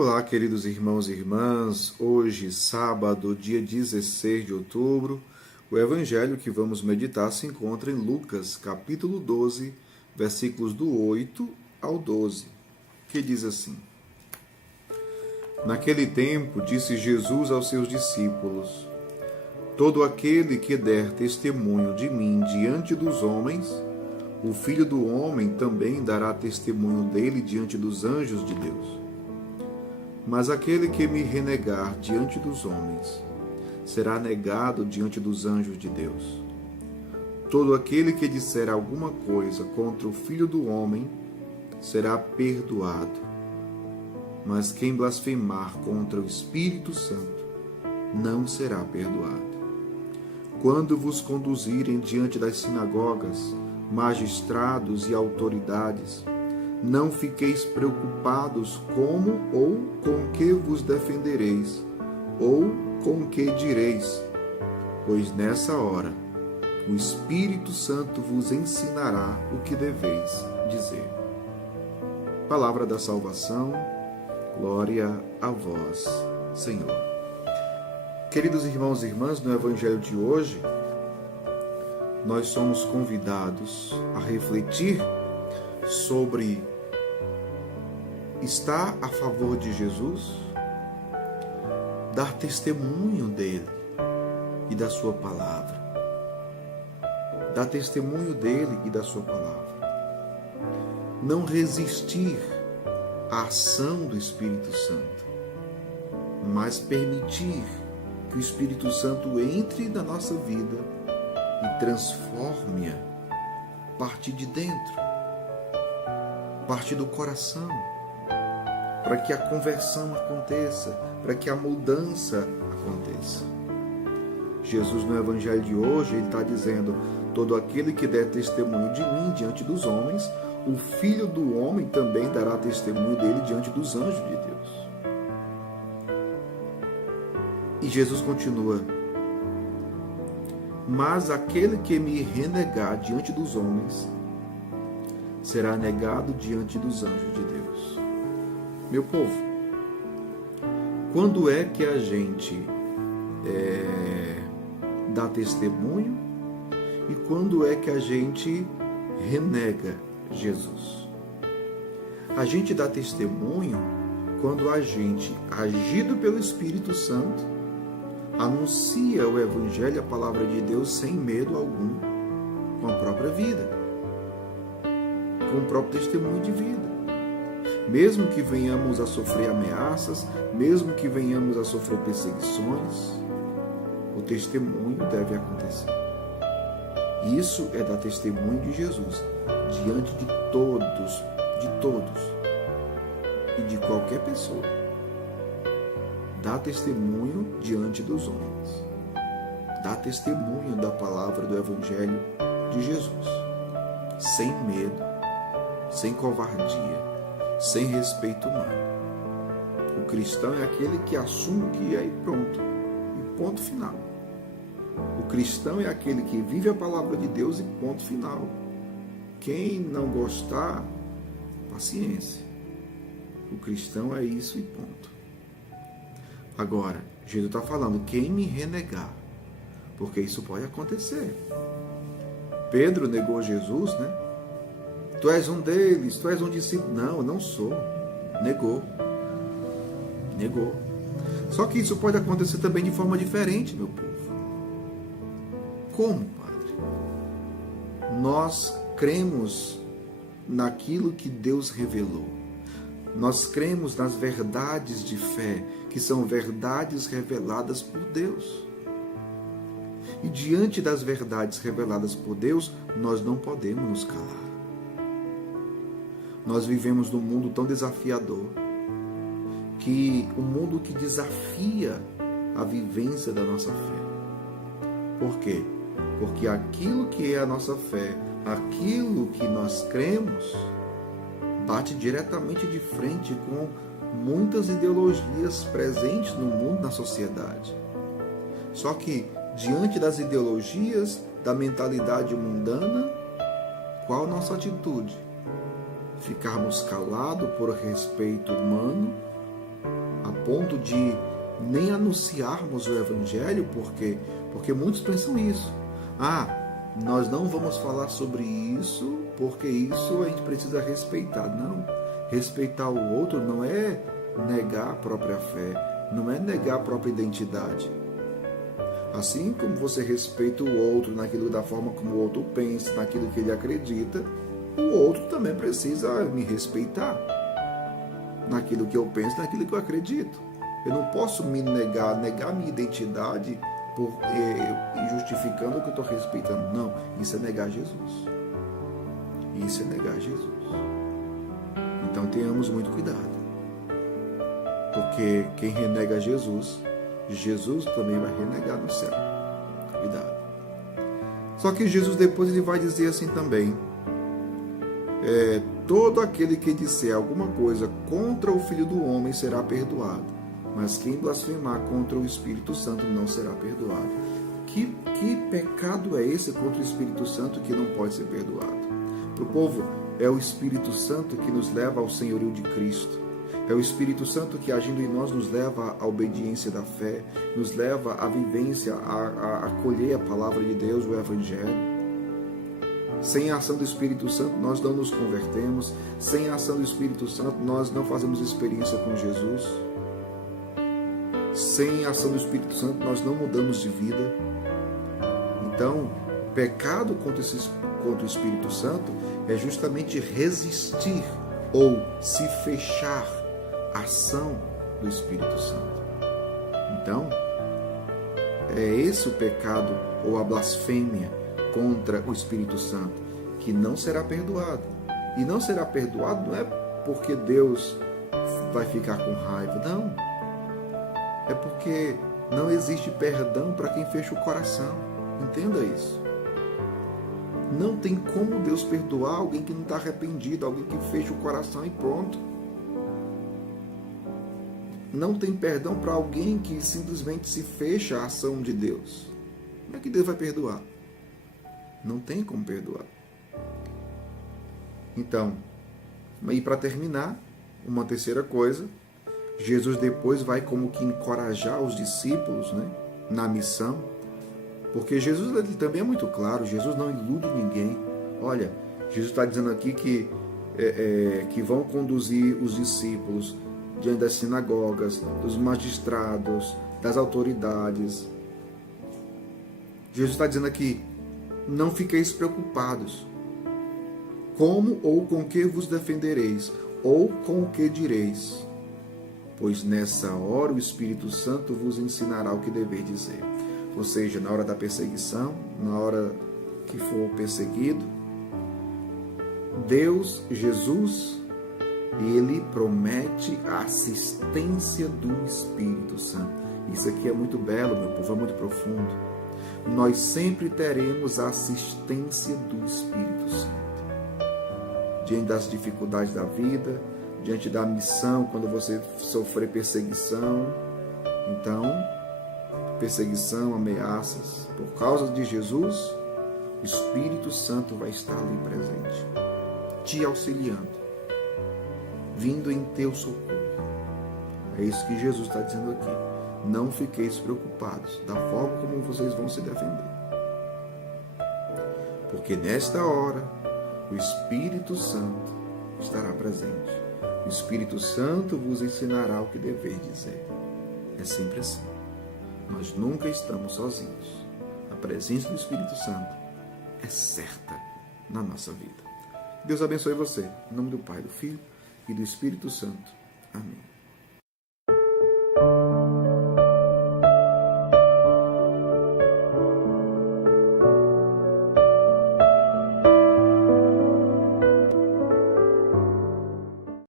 Olá, queridos irmãos e irmãs. Hoje, sábado, dia 16 de outubro, o evangelho que vamos meditar se encontra em Lucas, capítulo 12, versículos do 8 ao 12, que diz assim: Naquele tempo, disse Jesus aos seus discípulos: Todo aquele que der testemunho de mim diante dos homens, o Filho do Homem também dará testemunho dele diante dos anjos de Deus. Mas aquele que me renegar diante dos homens, será negado diante dos anjos de Deus. Todo aquele que disser alguma coisa contra o Filho do Homem, será perdoado. Mas quem blasfemar contra o Espírito Santo, não será perdoado. Quando vos conduzirem diante das sinagogas, magistrados e autoridades, não fiqueis preocupados como ou com que vos defendereis, ou com que direis, pois nessa hora o Espírito Santo vos ensinará o que deveis dizer. Palavra da salvação, glória a vós, Senhor. Queridos irmãos e irmãs, no Evangelho de hoje, nós somos convidados a refletir sobre estar a favor de Jesus, dar testemunho dele e da sua palavra. Dar testemunho dele e da sua palavra. Não resistir à ação do Espírito Santo, mas permitir que o Espírito Santo entre na nossa vida e transforme-a a partir de dentro, a partir do coração, para que a conversão aconteça, para que a mudança aconteça. Jesus, no Evangelho de hoje, ele está dizendo: todo aquele que der testemunho de mim diante dos homens, o Filho do Homem também dará testemunho dele diante dos anjos de Deus. E Jesus continua: mas aquele que me renegar diante dos homens, será negado diante dos anjos de Deus. Meu povo, quando é que a gente dá testemunho e quando é que a gente renega Jesus? A gente dá testemunho quando a gente, agido pelo Espírito Santo, anuncia o Evangelho, a palavra de Deus, sem medo algum, com a própria vida, com o próprio testemunho de vida. Mesmo que venhamos a sofrer ameaças, mesmo que venhamos a sofrer perseguições, o testemunho deve acontecer. Isso é dar testemunho de Jesus diante de todos e de qualquer pessoa. Dar testemunho diante dos homens. Dar testemunho da palavra do Evangelho de Jesus, sem medo, sem covardia, sem respeito humano. O cristão é aquele que assume o que é e pronto. E ponto final. O cristão é aquele que vive a palavra de Deus e ponto final. Quem não gostar, paciência. O cristão é isso e ponto. Agora, Jesus está falando: quem me renegar, porque isso pode acontecer. Pedro negou Jesus, né? Tu és um deles, tu és um discípulo. Não, eu não sou. Negou. Só que isso pode acontecer também de forma diferente, meu povo. Como, Padre? Nós cremos naquilo que Deus revelou. Nós cremos nas verdades de fé, que são verdades reveladas por Deus. E diante das verdades reveladas por Deus, nós não podemos nos calar. Nós vivemos num mundo tão desafiador, um mundo que desafia a vivência da nossa fé. Por quê? Porque aquilo que é a nossa fé, aquilo que nós cremos, bate diretamente de frente com muitas ideologias presentes no mundo, na sociedade. Só que, diante das ideologias, da mentalidade mundana, qual a nossa atitude? Ficarmos calados por respeito humano ponto de nem anunciarmos o Evangelho, porque muitos pensam isso. Nós não vamos falar sobre isso, porque isso a gente precisa respeitar. Não, respeitar o outro não é negar a própria fé, não é negar a própria identidade. Assim como você respeita o outro naquilo da forma como o outro pensa, naquilo que ele acredita, o outro também precisa me respeitar naquilo que eu penso, naquilo que eu acredito. Eu não posso me negar minha identidade justificando o que eu estou respeitando. Não, isso é negar Jesus. Isso é negar Jesus. Então tenhamos muito cuidado. Porque quem renega Jesus, Jesus também vai renegar no céu. Cuidado. Só que Jesus depois ele vai dizer assim também: todo aquele que disser alguma coisa contra o Filho do Homem será perdoado, mas quem blasfemar contra o Espírito Santo não será perdoado. Que pecado é esse contra o Espírito Santo que não pode ser perdoado? Para o povo, é o Espírito Santo que nos leva ao senhorio de Cristo. É o Espírito Santo que, agindo em nós, nos leva à obediência da fé, nos leva à vivência, a acolher a palavra de Deus, o Evangelho. Sem a ação do Espírito Santo, nós não nos convertemos. Sem a ação do Espírito Santo, nós não fazemos experiência com Jesus. Sem a ação do Espírito Santo, nós não mudamos de vida. Então, pecado contra o Espírito Santo é justamente resistir ou se fechar à ação do Espírito Santo. Então, é esse o pecado ou a blasfêmia contra o Espírito Santo, que não será perdoado. E não será perdoado não é porque Deus vai ficar com raiva, não. É porque não existe perdão para quem fecha o coração. Entenda isso. Não tem como Deus perdoar alguém que não está arrependido, alguém que fecha o coração e pronto. Não tem perdão para alguém que simplesmente se fecha à ação de Deus. Como é que Deus vai perdoar? Não tem como perdoar. Então, e para terminar, uma terceira coisa, Jesus depois vai como que encorajar os discípulos, na missão, porque Jesus ele também é muito claro, Jesus não ilude ninguém. Olha, Jesus está dizendo aqui que vão conduzir os discípulos diante das sinagogas, dos magistrados, das autoridades. Jesus está dizendo aqui: não fiqueis preocupados, como ou com que vos defendereis, ou com o que direis, pois nessa hora o Espírito Santo vos ensinará o que deveis dizer. Ou seja, na hora da perseguição, na hora que for perseguido, Deus, Jesus, ele promete a assistência do Espírito Santo. Isso aqui é muito belo, meu povo, é muito profundo. Nós sempre teremos a assistência do Espírito Santo. Diante das dificuldades da vida, diante da missão, quando você sofrer perseguição, então, perseguição, ameaças, por causa de Jesus, o Espírito Santo vai estar ali presente, te auxiliando, vindo em teu socorro. É isso que Jesus está dizendo aqui. Não fiqueis preocupados da forma como vocês vão se defender. Porque nesta hora, o Espírito Santo estará presente. O Espírito Santo vos ensinará o que deveis dizer. É sempre assim. Nós nunca estamos sozinhos. A presença do Espírito Santo é certa na nossa vida. Deus abençoe você. Em nome do Pai, do Filho e do Espírito Santo. Amém.